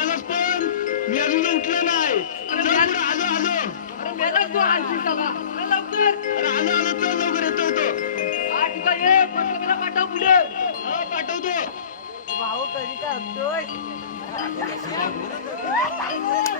निघालास पण मी अजून उठलो नाही. चल पुढं, आलो आलो अरे मेलाच तो आणखी चला अरे लवकर. अरे आलो आलो चल लवकर येतो येतो. हा ठीक आहे ये. पण मला पाठव पुढे. हा पाठवतो. भाऊ कधी करतोय तुला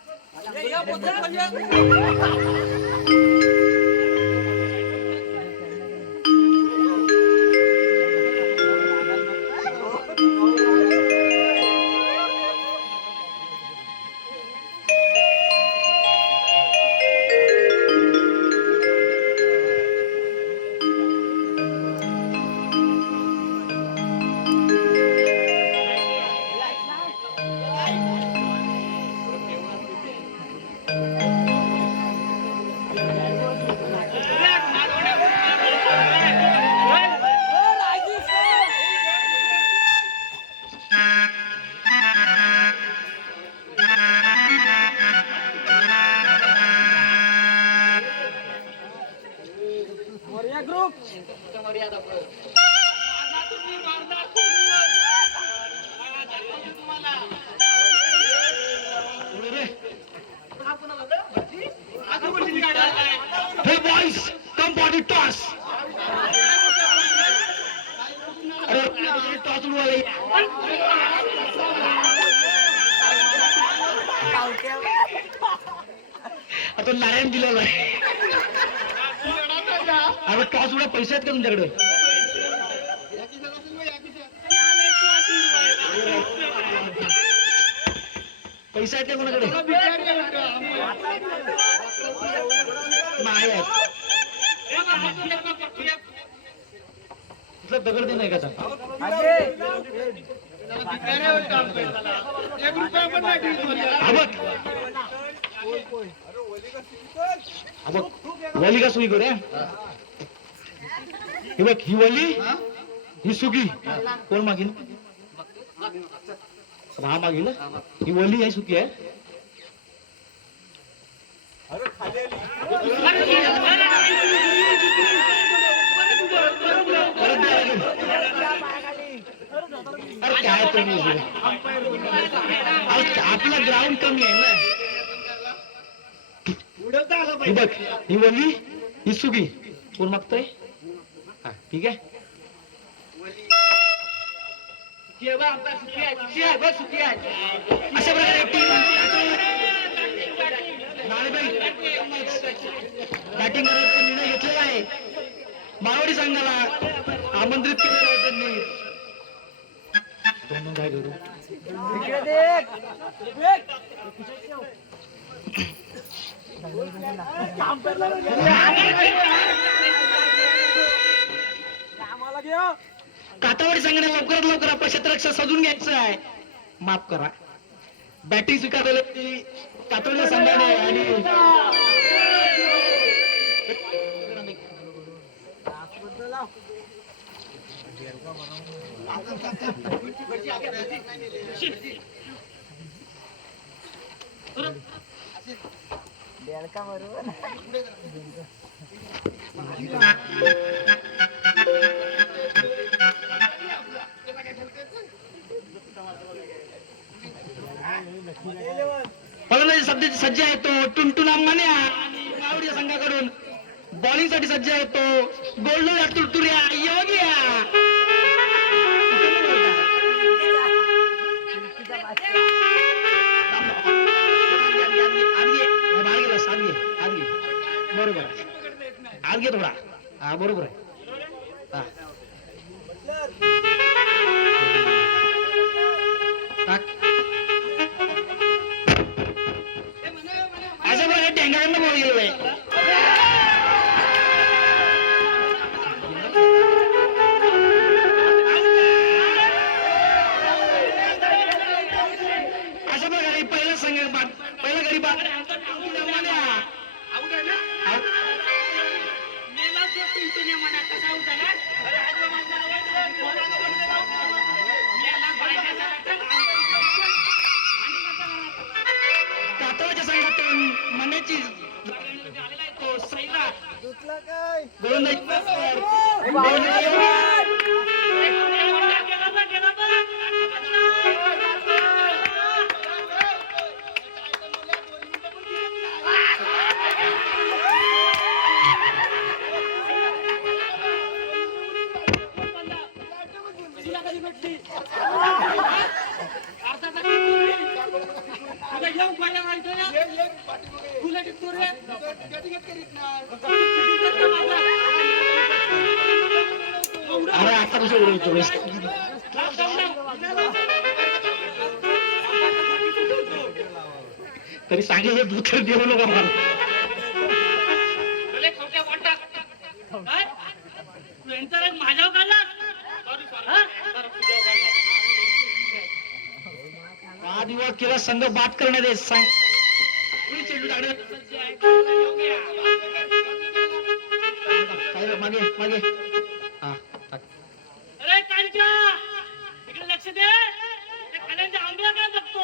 लवकर पण. लवकर आधी टॉस अरे टॉस आता नारायण दिलेला आहे. अरे टॉस उडा पैसे आहेत का तुमच्याकडे? पैसे आहेत का कोणाकडे? नाही आहेत. कुठला दगड दे नाही का वली का सुई करे हे बघ ही वली ही सुगी. कोण मागील? हा मागील. ही वली आहे सुकी आहे. परत द्या लागेल. अरे काय? अहो, आपला ग्राउंड कमी आहे ना. ही बघ ही वली ही सुगी. कोण मागतोय? हा ठीक आहे. अशा प्रकारे बॅटिंग करायचा निर्णय घेतलेला आहे. मावडी संघाला आमंत्रित केलेलं आहे त्यांनी. दोन काय करू कातावडी संघाने लवकरात लवकर आपलं क्षेत्ररक्षण सजून घ्यायचं आहे. माफ करा. बॅटिंग स्वीकारलेलं ती कातवडी संघाने आणि फलंदाजी सध्या सज्ज आहे तो. टुनटुना मन्या. आणि मावडीच्या संघाकडून. बॉलिंगसाठी सज्ज आहे तो. गोल्डन तुरतुऱ्या योग्या. बरोबर. आत घे थोडा. हा बरोबर आहे. मण्याची आलेला आहे तो सैला गोलंदाजी तरी सांगितलं तू तर देऊ नका मला भले खोट्या वाटा. काय? तू यांचा राग माझ्यावर. हा? वादविवाद केला संघ बाद करण्यात येत सांग? काय मागे मागे हा. अरे इकडे लक्ष दे खाल्यांच्या आंब्या काय बघतो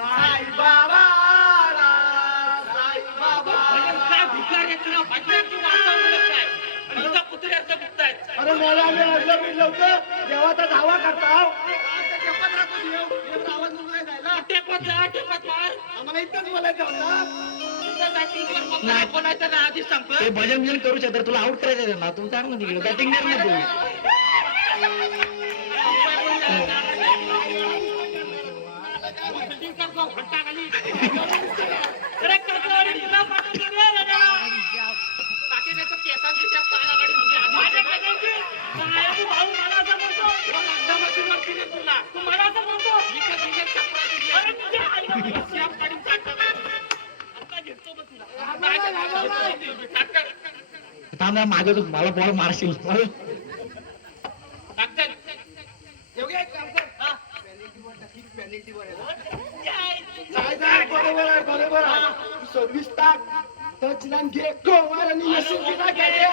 योग्य. म्हणजे काय भिकार आहेत ना, भाजण्याची माणसं उलट काय? आणि इथं कुत्र्याचं बघतायत. अरे मला आम्ही लवकर देवाचा धावा करता टेपत जा, टेपत मार. आम्हाला इथंच बोलायचं होतं नाही, आधीच सांगतोय. ते भजन भजन करू शकतात तुला आउट करायचं ना तू काय म्हणते तिकडे बॅटिंग कर ना तू Fielding माझ्या तू मला मागे तू मला बॉल मारशील टाक, काय बरोबर आहे बरोबर आहे सव्वीस ताक टचलान घे गोवार आणि यशस्वी तिला घे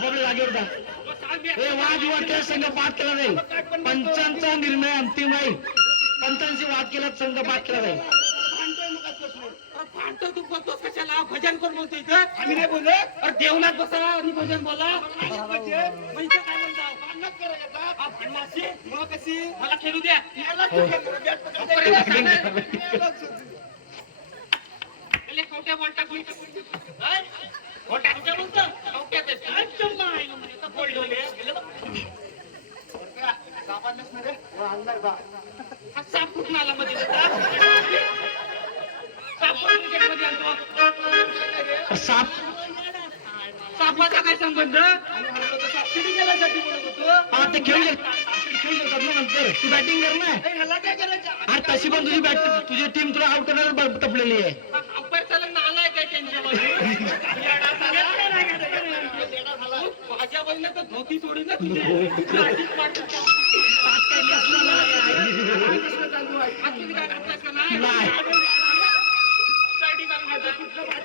तुझ्या जागेवर जा. हे वाद संघ बाद केला जाईल पंचांचा निर्णय अंतिम राहील पंचांशी वाद केला संघ बाद केला जाईल तू कशाला? भजन कोण बोलतो इथं? आम्ही नाही बोलले. अरे देवनाथ बसा आणि भजन बोला. मग इथं काय म्हणता? हा, फणमासी? मग कशी? मला खेळू द्या. याला? कवट्या कवट्या बोलतो? ना म्हणे, इथं बोल ढोले. गेलं बघ. ना रे? हो. हा साप कुठून आला मध्ये? साप सापाचा काय संबंध? आणि म्हणलं तर सबसिडी केल्यासाठी बोलत होतो हा ते खेळू खेळू शकतात ना नंतर तू बॅटिंग कर ना. हा तशी पण तुझी बॅट तुझी टीम तुला आउट ब- टपलेली आहे. धोती सोडी ना तुझी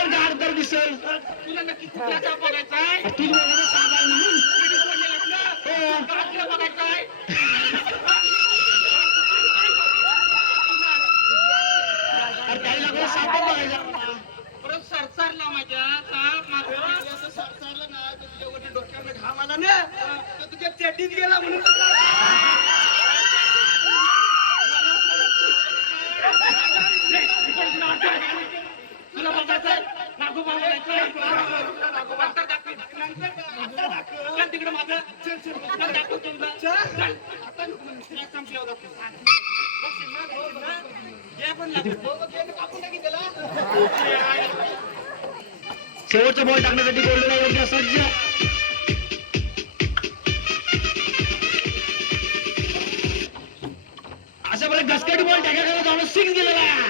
अरे पण गाड तर दिसल. तुला नक्की कुठला साप बघायचा आहे? तू बोलला साप आहे म्हणून. सोडलेलं ना? हो. काकीला बघायचं आहे? अरे काही लागलं साप बघायचा परत सरसारला माझ्या साप असं सरसारलं ना तर तुझ्यावरती डोक्यावर घाम आला ना? तर तुझ्या चड्डीत गेला म्हणून. टाकी त्याला शेवटचं बॉल टाकण्यासाठी बोललो नाही सज्ज अशा प्रकारे गसकट बॉल टाकायला जाऊन सिक्स गेलेला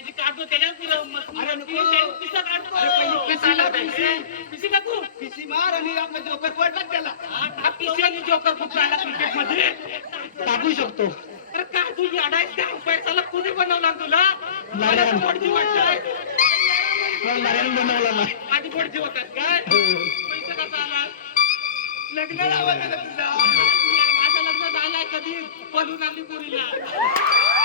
त्याची काढतो मस्त अरे नको. पिसा काढतो. अरे पिसी पिसी टाकू पिसी मार आणि आपलं जोकर पडतात त्याला? हा पिसी आणि जोकर खूप राहिला क्रिकेटमध्ये टाकू शकतो. अरे काय तू अडायच त्या पैसाला कोणी बनवला तुला? मला नारायण. पोटची वाटतंय. पण नारायण बनवला ना. आधी पोटची होतात काय हो. पैसा कसा आला? लग्न का तुझा? माझं लग्न झालंय कधी? पलून आली पोरीला.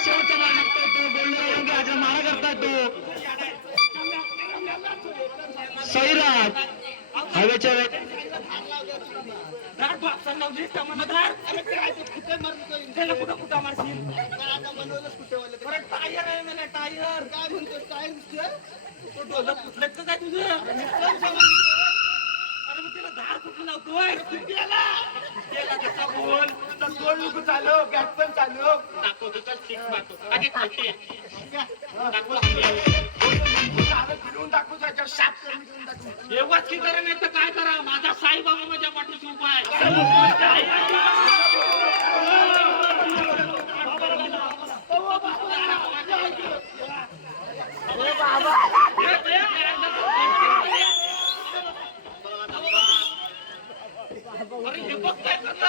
शेवटचा बॉल टाकतोय तो गोल्डन योग्य आज मारा करताय तो सैराट हवेच्या वेळेत काय कुठं कुठं काय आता कुठे वाले टायर टायर काय म्हणतोय काय दिसतोय काय तुझं? तिला धार लावतोय त्याला कसा बोल तर चालव पण चालव. दाखवतो तर मारतो. की करा नाही तर काय करा? माझा साईबाबा माझ्या पाठीशी उभा आहे. Arrivederci, posso essere!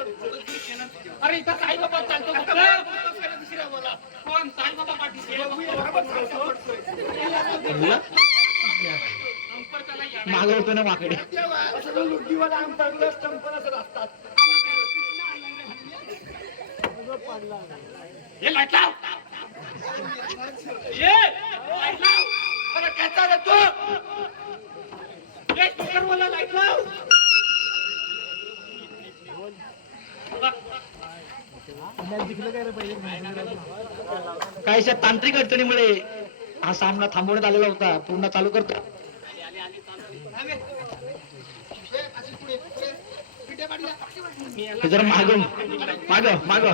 अरे इथं साई बाबा चालतो कोण? साई बाबा पाठीशी. आहे. बरोबर सांगतो. संपर्काला या. मागवतो ना माकडे हे लाइट लाव ये लाइट लाव अरे काय चालत तू? ये मला लाइट लाव काहीशा तांत्रिक अडचणीमुळे हा सामना थांबवण्यात आलेला होता पूर्ण चालू करतो. जरा माग माग माग.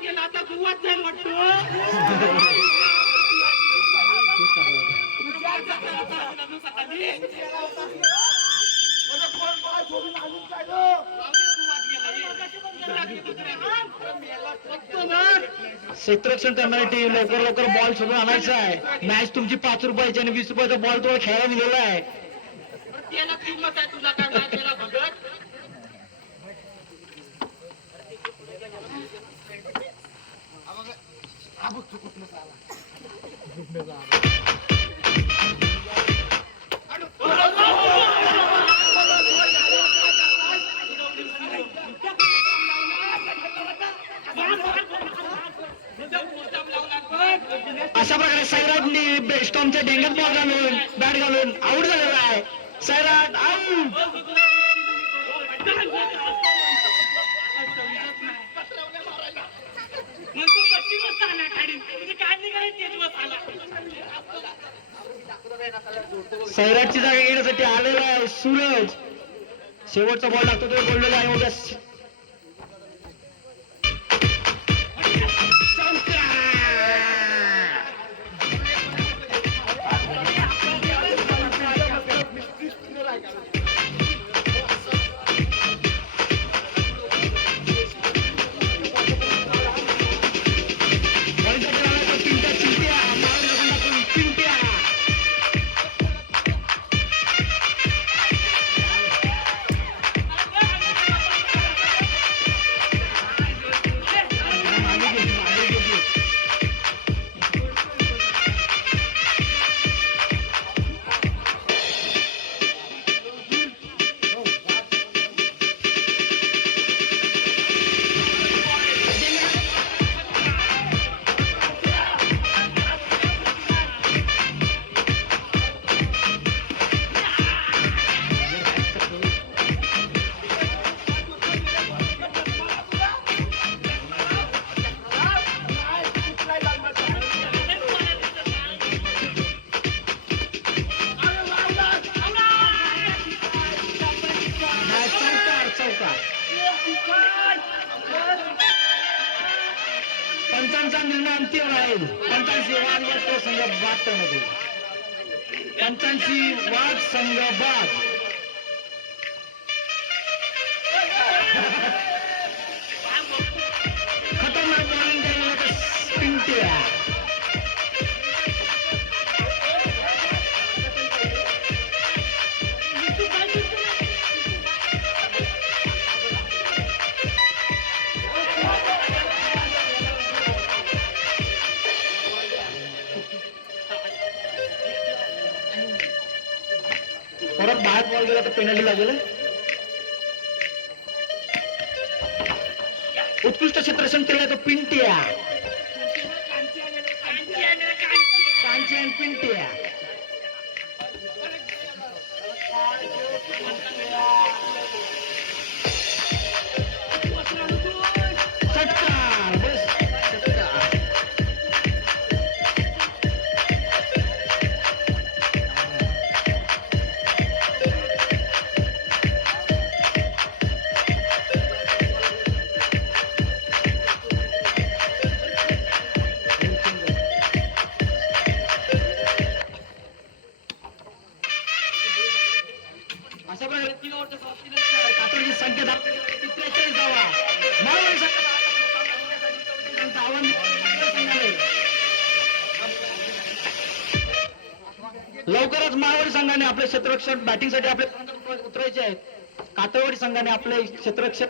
गेला आता गुवाच जाईल वाटतो सकाळी करणारी टीम लवकर लवकर बॉल सगळं आणायचा आहे. मॅच तुमची पाच रुपयाची आणि वीस रुपयाचा बॉल तुम्हाला खेळायला दिलेला आहे. त्याला किंमत आहे तुला काय नाही आला. सैराटने डेंगत बॉल घालून बॅट घालून आऊट झालेला आहे. सैराट आऊट. सैराटची जागा घेण्यासाठी आलेला आहे सूरज. शेवटचा बॉल लागतो तो बोललेला आहे. बाहेर बॉल गेला तर पेनल्टी लागेल उत्कृष्ट क्षेत्ररक्षण केलं तो पिंट्या. कांची आणि पिंट्या. अशा प्रकारे तीन ओव्हरच्या संख्या त्रेचाळीस धावा त्यांचं आव्हान लवकरच माळवाडी संघाने आपले क्षेत्ररक्षण बॅटिंगसाठी आपले उतरायचे आहेत. कातळवाडी संघाने आपले क्षेत्ररक्षण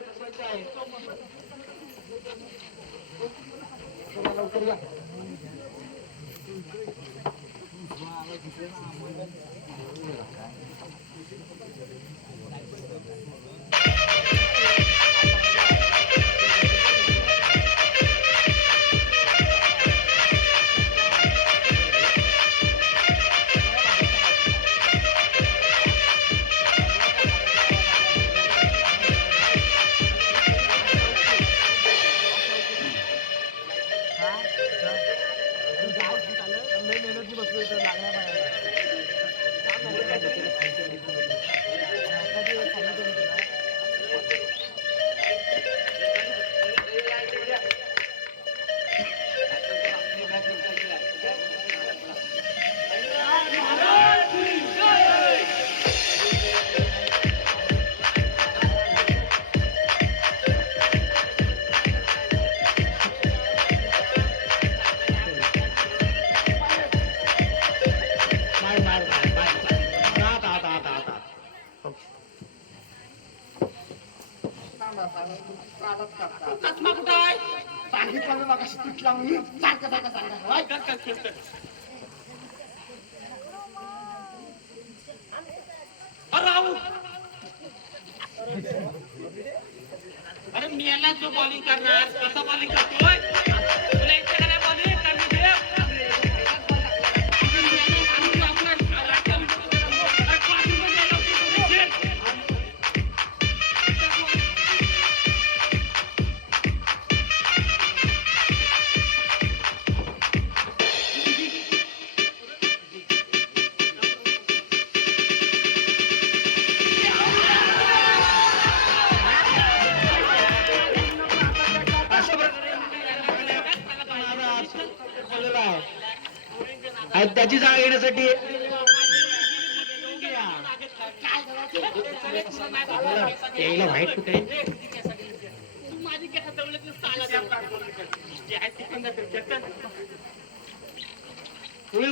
बॉलिंग करणार कसा बॉलिंग करतोय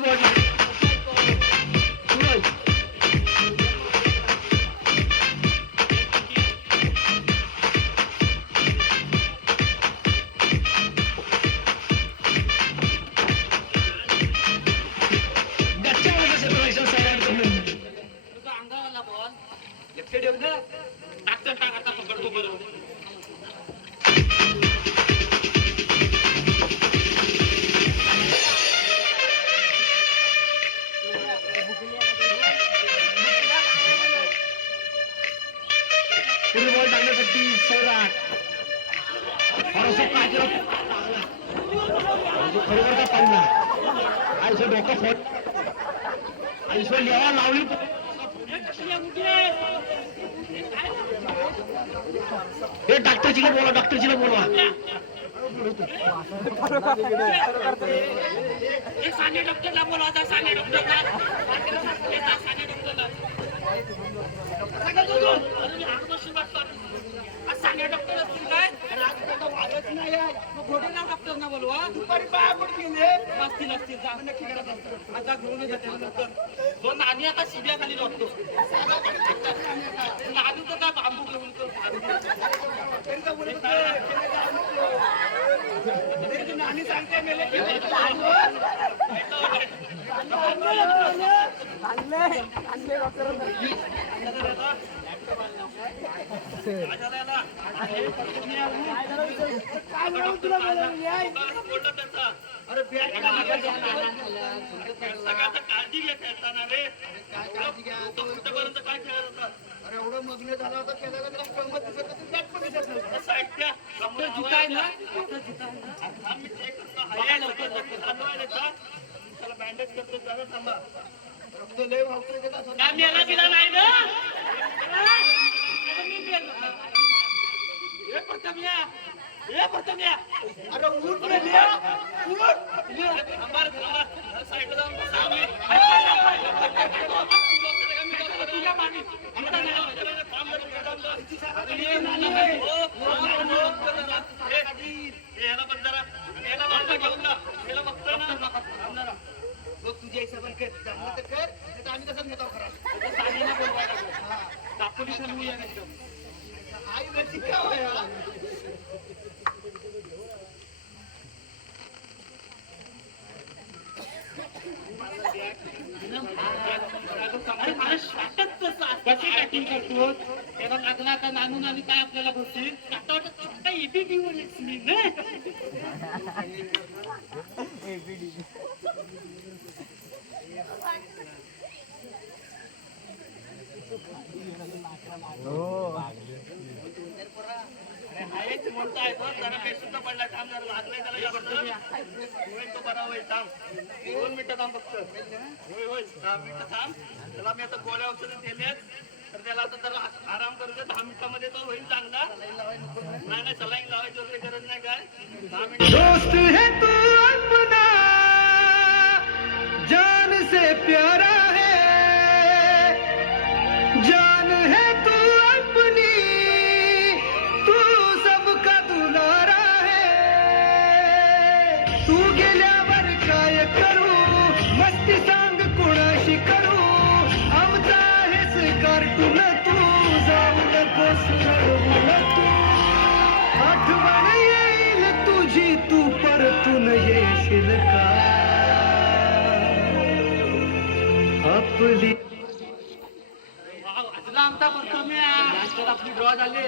माझी केस आयुष्य लावली हे डॉक्टरजीला बोला डॉक्टरजीला बोला साने डॉक्टरला बोला साने डॉक्टरला. ए, डॉक्टरला. साने डॉक्टर असतील काय? अरे आज डॉक्टरना बोलवा. दुपारी पाया पडतील असतील, असतील, जा. नक्की करत आता घेऊन येते नंतर. तो नानी आता शिबियाखाली डॉक्टर नानी तर काय बांबू घेऊन तो नानी सांगते मेले की काय त्याचा काळजी रे काय खेळत होता अरे एवढं मग्न झाला होता खेळायला त्याला कमत दिसत होती पण दिसत असं ऐकत्या ना मी करतो. लवकर, लवकर. चालू आहे त्याचा. त्याला बँडेज करतो जरा थांबा रक्त लय वाहतोय त्याचा असं. काय मेला बिला नाही ना हे प्रथम या हे प्रथम या अरे उठ रे लिया. उठ. थांबा थांबा. साईडला जाऊन तुझ्या मागे. याला बघ जरा. याला बाजूला घेऊन जा. याला बघतोय ना. बघ तुझ्या हिशोबाने कर जमलं तर कर नाही तर आम्ही तसंच घेतो खरा साडीला बोलवायला. दापोली एकदम. आई घरची का होय याला? अरे मला शाटच तसं असतं. कशी लागला आता नानू नानी काय आपल्याला बोलतील आता वाटत छोटा मी ना अरे आहेच म्हणताय तो जरा बेशुद्ध पडला थांब जरा लागलाय त्याला जास्त. होईल तो बरा होईल थांब दोन मिनिटं थांब फक्त होय होय दहा मिनिटं थांब त्याला मी आता गोळ्या औषधं दिलेत तर त्याला आता त्याला आराम करू दे दहा मिनिटामध्ये तो। होईल चांगला नाही नाही सलाईन लावायची वगैरे गरज नाही काय दहा मिनिटं तू परतून येशील का? आपली वाजला आमचा परफॉर्मन्स आपली ड्रॉ झाले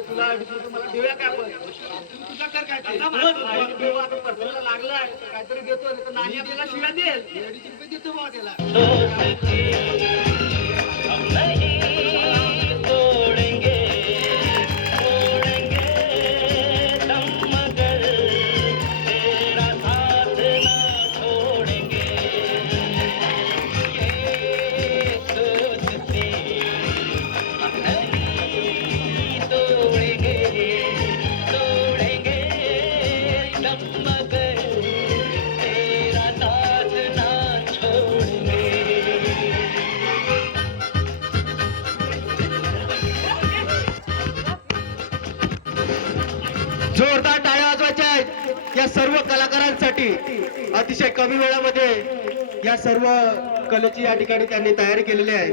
तुला अडीच रुपये मला देऊया काय आपण तुझा कर काय देऊ काहीतरी देतो नाही नाणी आपल्याला शिव्या देईल अडीच रुपये देतो बाबा त्याला कलाकारांसाठी अतिशय कमी वेळामध्ये या सर्व कलेची या ठिकाणी त्यांनी तयारी केलेली आहे.